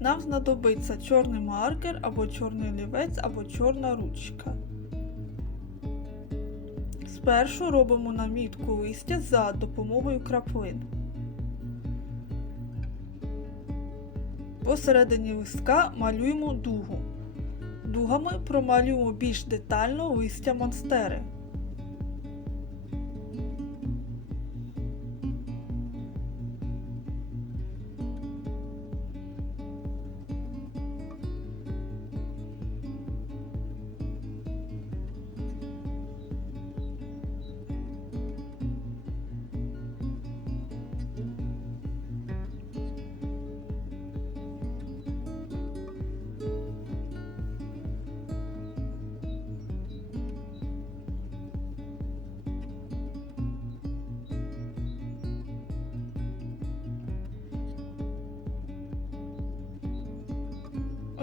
Нам знадобиться чорний маркер або чорний олівець або чорна ручка. Спершу робимо намітку листя за допомогою краплин. Посередині листка малюємо дугу. Дугами промалюємо більш детально листя монстери.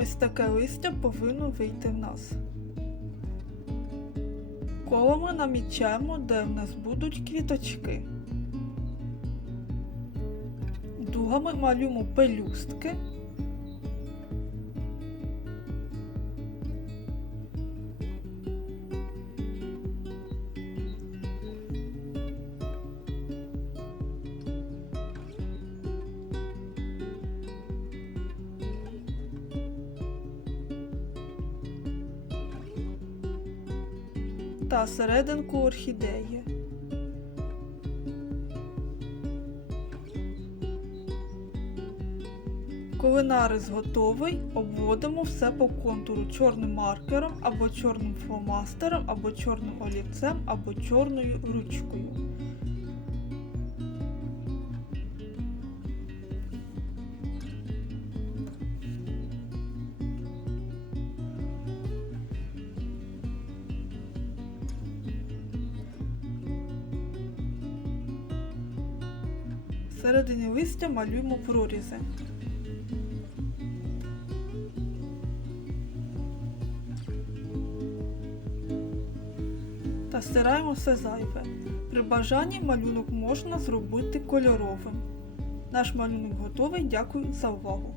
Ось таке листя повинно вийти в нас. Колами намічаємо, де в нас будуть квіточки. Дугами малюємо пелюстки. Та серединку орхідеї. Коли нарис готовий, обводимо все по контуру чорним маркером або чорним фломастером, або чорним олівцем, або чорною ручкою. Всередині листя малюємо прорізи. Та стираємо все зайве. При бажанні малюнок можна зробити кольоровим. Наш малюнок готовий. Дякую за увагу!